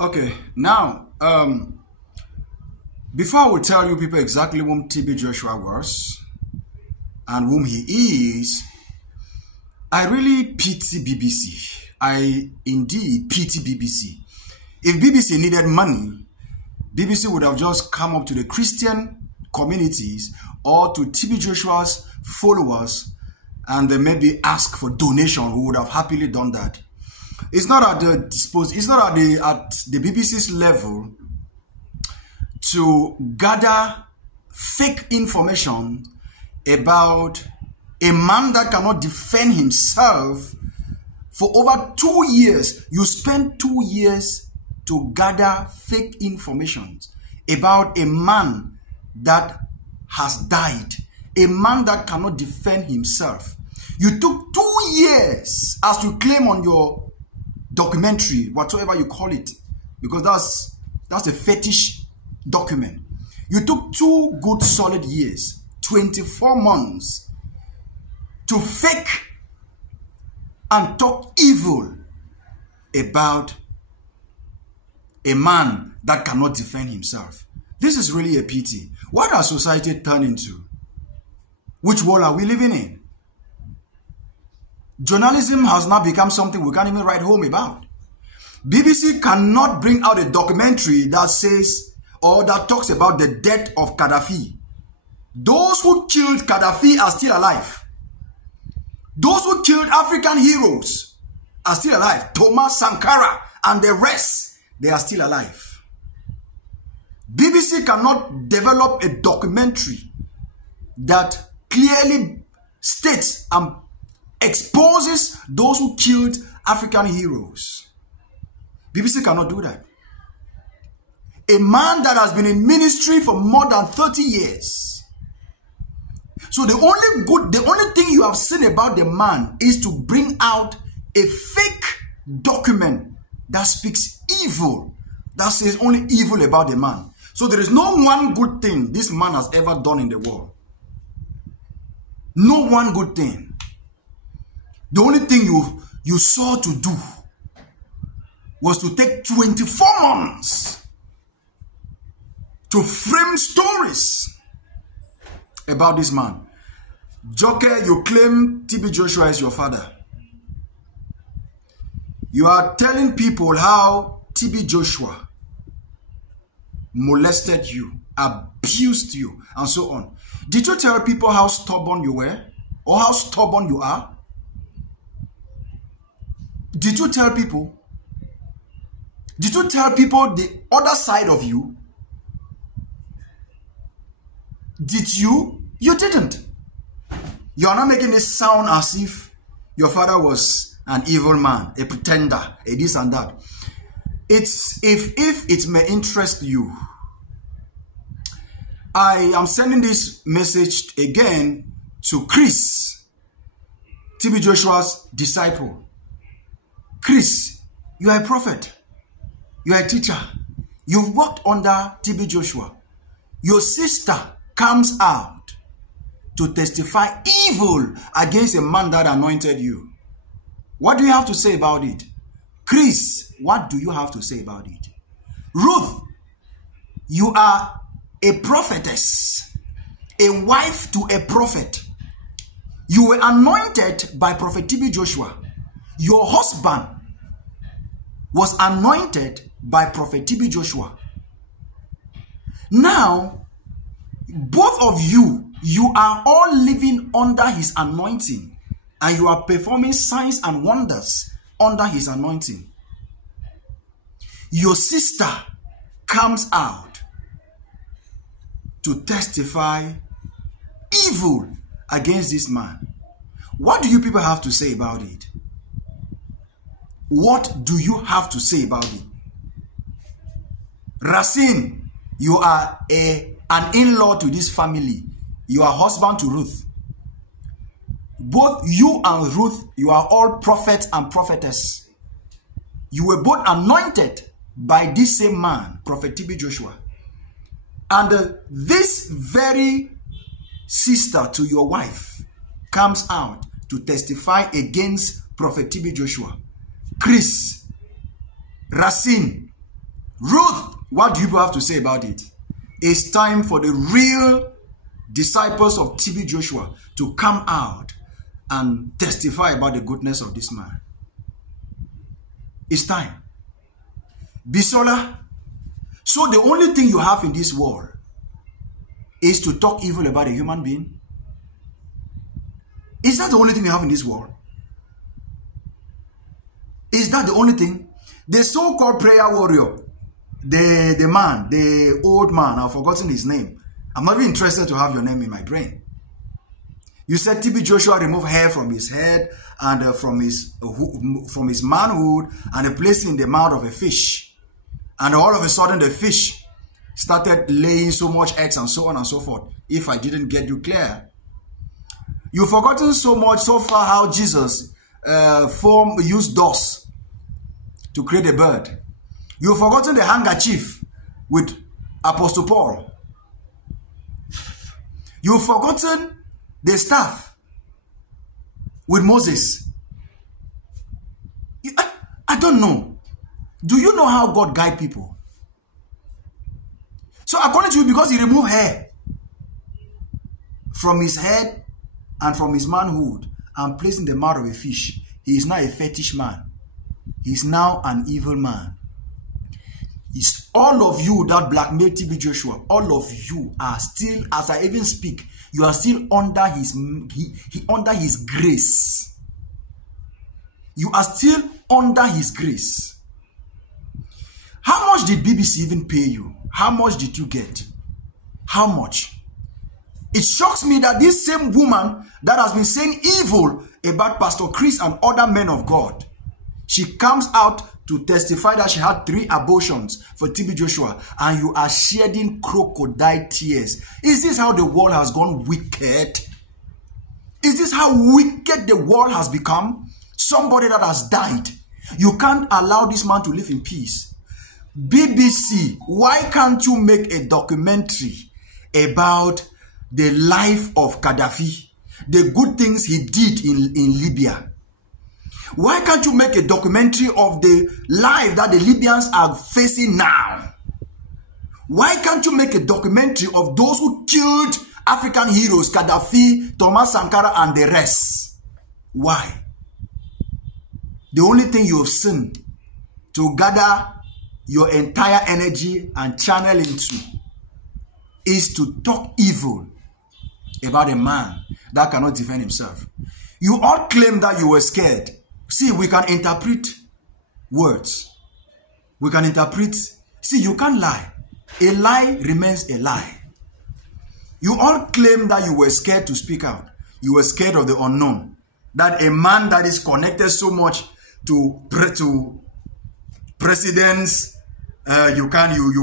Okay, now, before I will tell you people exactly whom TB Joshua was and whom he is, I really pity BBC. I indeed pity BBC. If BBC needed money, BBC would have just come up to the Christian communities or to TB Joshua's followers and then maybe ask for donation. We would have happily done that. It's not at the it's not at the BBC's level to gather fake information about a man that cannot defend himself for over 2 years. You spend 2 years to gather fake information about a man that has died, a man that cannot defend himself. You took 2 years, as you claim on your documentary, whatever you call it, because that's a fetish document. You took 2 good solid years, 24 months, to fake and talk evil about a man that cannot defend himself. This is really a pity. What has society turned into? Which world are we living in? Journalism has now become something we can't even write home about. BBC cannot bring out a documentary that says or that talks about the death of Gaddafi. Those who killed Gaddafi are still alive. Those who killed African heroes are still alive. Thomas Sankara and the rest, they are still alive. BBC cannot develop a documentary that clearly states and exposes those who killed African heroes. BBC cannot do that. A man that has been in ministry for more than 30 years. So the only thing you have seen about the man is to bring out a fake document that speaks evil, that says only evil about the man. So there is no one good thing this man has ever done in the world. No one good thing. The only thing you saw to do was to take 24 months to frame stories about this man. Zheh, you claim TB Joshua is your father. You are telling people how TB Joshua molested you, abused you, and so on. Did you tell people how stubborn you were or how stubborn you are? Did you tell people? Did you tell people the other side of you? Did you? You didn't. You are not making it sound as if your father was an evil man, a pretender, a this and that. It's if it may interest you. I am sending this message again to Chris, TB Joshua's disciple. Chris, you are a prophet. You are a teacher. You've worked under TB Joshua. Your sister comes out to testify evil against a man that anointed you. What do you have to say about it? Chris, what do you have to say about it? Ruth, you are a prophetess, a wife to a prophet. You were anointed by Prophet TB Joshua. Your husband was anointed by Prophet TB Joshua. Now, both of you are all living under his anointing, and you are performing signs and wonders under his anointing. Your sister comes out to testify evil against this man. What do you people have to say about it? What do you have to say about it? Racine, you are an in-law to this family. You are husband to Ruth. Both you and Ruth, you are all prophets and prophetess. You were both anointed by this same man, Prophet TB Joshua. And this very sister to your wife comes out to testify against Prophet TB Joshua. Chris, Racine, Ruth, what do you have to say about it? It's time for the real disciples of TB Joshua to come out and testify about the goodness of this man. It's time. Bisola, so the only thing you have in this world is to talk evil about a human being? Is that the only thing you have in this world? Is that the only thing? The so-called prayer warrior, the old man, I've forgotten his name. I'm not even interested to have your name in my brain. You said TB Joshua removed hair from his head and from his manhood and placed it in the mouth of a fish. And all of a sudden the fish started laying so much eggs and so on and so forth. If I didn't get you clear. You've forgotten so much so far how Jesus used dust to create a bird. You've forgotten the handkerchief with Apostle Paul. You've forgotten the staff with Moses. I don't know. Do you know how God guides people? So according to you, because he removed hair from his head and from his manhood and placed in the mouth of a fish, he is now a fetish man. He is now an evil man. It's all of you that blackmail TB Joshua, all of you are still, as I even speak, you are still under his under his grace. You are still under his grace. How much did BBC even pay you? How much did you get? How much? It shocks me that this same woman that has been saying evil about Pastor Chris and other men of God, she comes out to testify that she had 3 abortions for TB Joshua, and you are shedding crocodile tears. Is this how the world has gone wicked? Is this how wicked the world has become? Somebody that has died. You can't allow this man to live in peace. BBC, why can't you make a documentary about the life of Gaddafi, the good things he did in Libya? Why can't you make a documentary of the life that the Libyans are facing now? Why can't you make a documentary of those who killed African heroes, Gaddafi, Thomas Sankara, and the rest? Why? The only thing you have seen to gather your entire energy and channel into is to talk evil about a man that cannot defend himself. You all claim that you were scared. See, we can interpret words. We can interpret. See, you can't lie. A lie remains a lie. You all claim that you were scared to speak out. You were scared of the unknown. That a man that is connected so much to presidents, you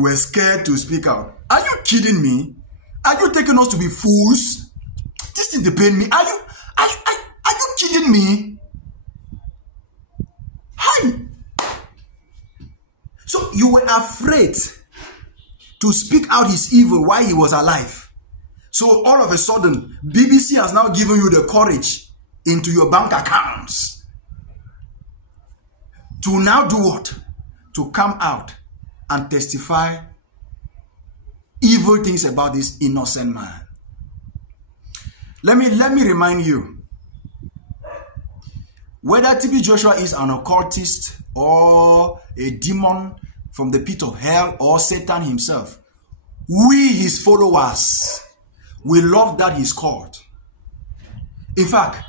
were scared to speak out. Are you kidding me? Are you taking us to be fools? This thing pain me. Are you kidding me? So you were afraid to speak out his evil while he was alive. So all of a sudden, BBC has now given you the courage into your bank accounts to now do what? To come out and testify evil things about this innocent man. Let me remind you, whether TB Joshua is an occultist or a demon from the pit of hell or Satan himself, we, his followers, we love that he's called. In fact,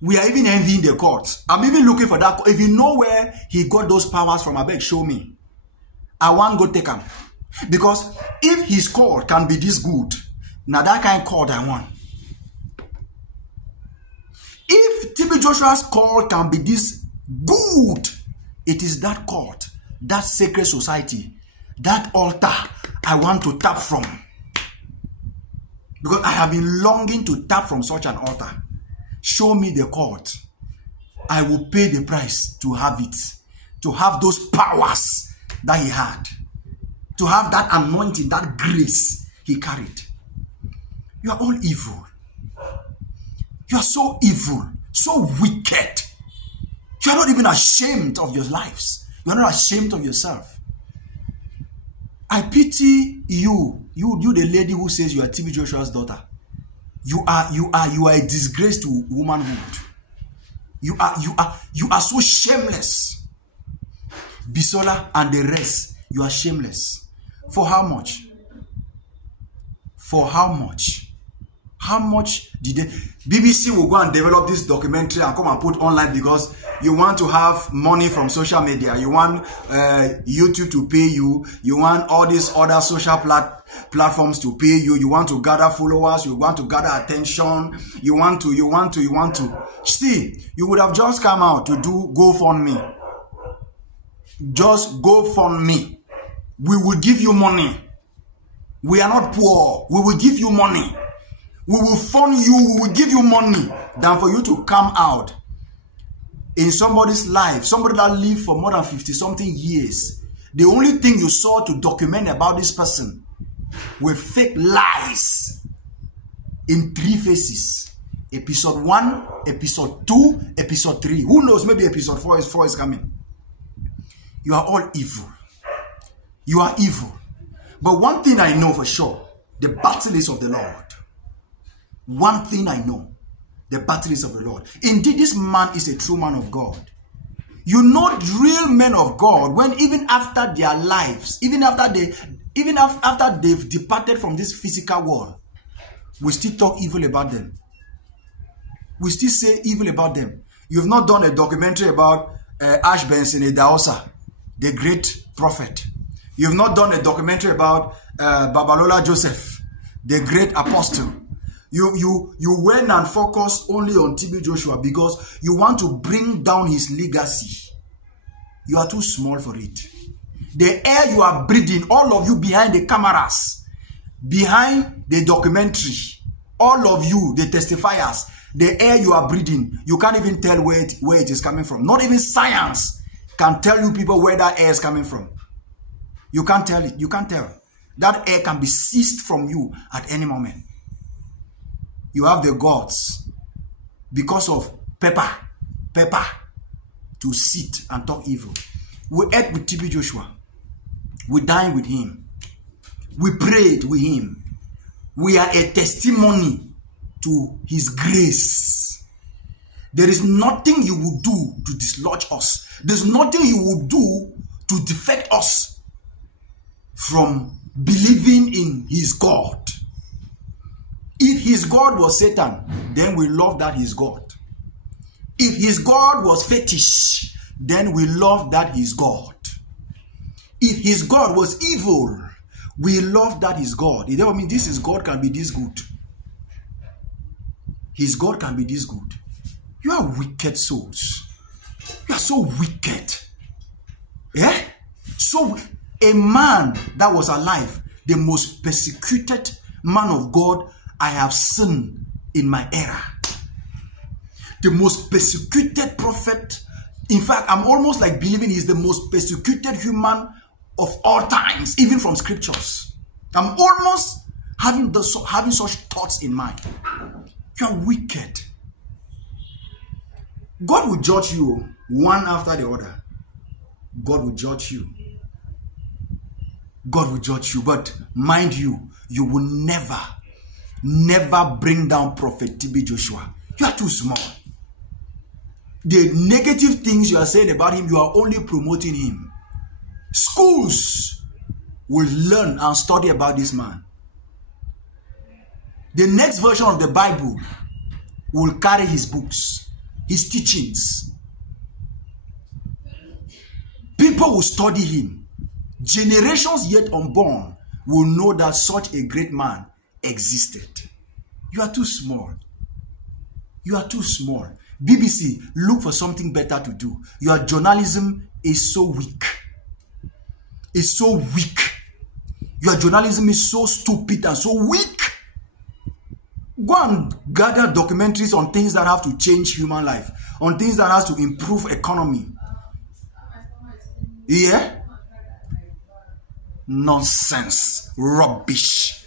we are even envying the court. I'm even looking for that. If you know where he got those powers from, I beg, show me. I want to go take him. Because if his court can be this good, now that kind of court I want. If TB Joshua's call can be this good, it is that court, that sacred society, that altar I want to tap from. Because I have been longing to tap from such an altar. Show me the court. I will pay the price to have it. To have those powers that he had. To have that anointing, that grace he carried. You are all evil. You are so evil, so wicked. You are not even ashamed of your lives. You are not ashamed of yourself. I pity you, the lady who says you are TB Joshua's daughter. You are a disgrace to womanhood. You are so shameless. Bisola and the rest, you are shameless. For how much? For how much? How much did they? BBC will go and develop this documentary and come and put online because you want to have money from social media. You want YouTube to pay you. You want all these other social platforms to pay you. You want to gather followers. You want to gather attention. You want to. See, you would have just come out to do GoFundMe. Just GoFundMe. We will give you money. We are not poor. We will give you money. We will fund you. We will give you money than for you to come out in somebody's life. Somebody that lived for more than 50-something years. The only thing you saw to document about this person were fake lies in 3 phases. Episode 1, episode 2, episode 3. Who knows? Maybe episode 4 is coming. You are all evil. You are evil. But one thing I know for sure, the battle is of the Lord. One thing I know, the battle is of the Lord. Indeed, this man is a true man of God. You know real men of God when even after their lives, even after they've departed from this physical world, we still talk evil about them. We still say evil about them. You've not done a documentary about Ash Benson Idahosa, the great prophet. You've not done a documentary about Babalola Joseph, the great apostle. You went and focused only on TB Joshua because you want to bring down his legacy. You are too small for it. The air you are breathing, all of you behind the cameras, behind the documentary, all of you, the testifiers, the air you are breathing, you can't even tell where it is coming from. Not even science can tell you people where that air is coming from. You can't tell it. You can't tell. That air can be seized from you at any moment. You have the gods, because of pepper, to sit and talk evil. We ate with TB Joshua. We dined with him. We prayed with him. We are a testimony to his grace. There is nothing you will do to dislodge us. There's nothing you will do to defect us from believing in his God. If his God was Satan, then we love that he's God. If his God was fetish, then we love that he's God. If his God was evil, we love that he's God. It doesn't mean this is God can be this good. His God can be this good. You are wicked souls. You are so wicked. Yeah? So a man that was alive, the most persecuted man of God I have seen in my era. The most persecuted prophet. In fact, I'm almost like believing he's the most persecuted human of all times, even from scriptures. I'm almost having such thoughts in mind. You are wicked. God will judge you one after the other. God will judge you. God will judge you. But mind you, you will never bring down Prophet TB Joshua. You are too small. The negative things you are saying about him, you are only promoting him. Schools will learn and study about this man. The next version of the Bible will carry his books, his teachings. People will study him. Generations yet unborn will know that such a great man existed. You are too small. You are too small. BBC, look for something better to do. Your journalism is so weak. It's so weak. Your journalism is so stupid and so weak. Go and gather documentaries on things that have to change human life, on things that have to improve economy. Yeah? Nonsense. Rubbish.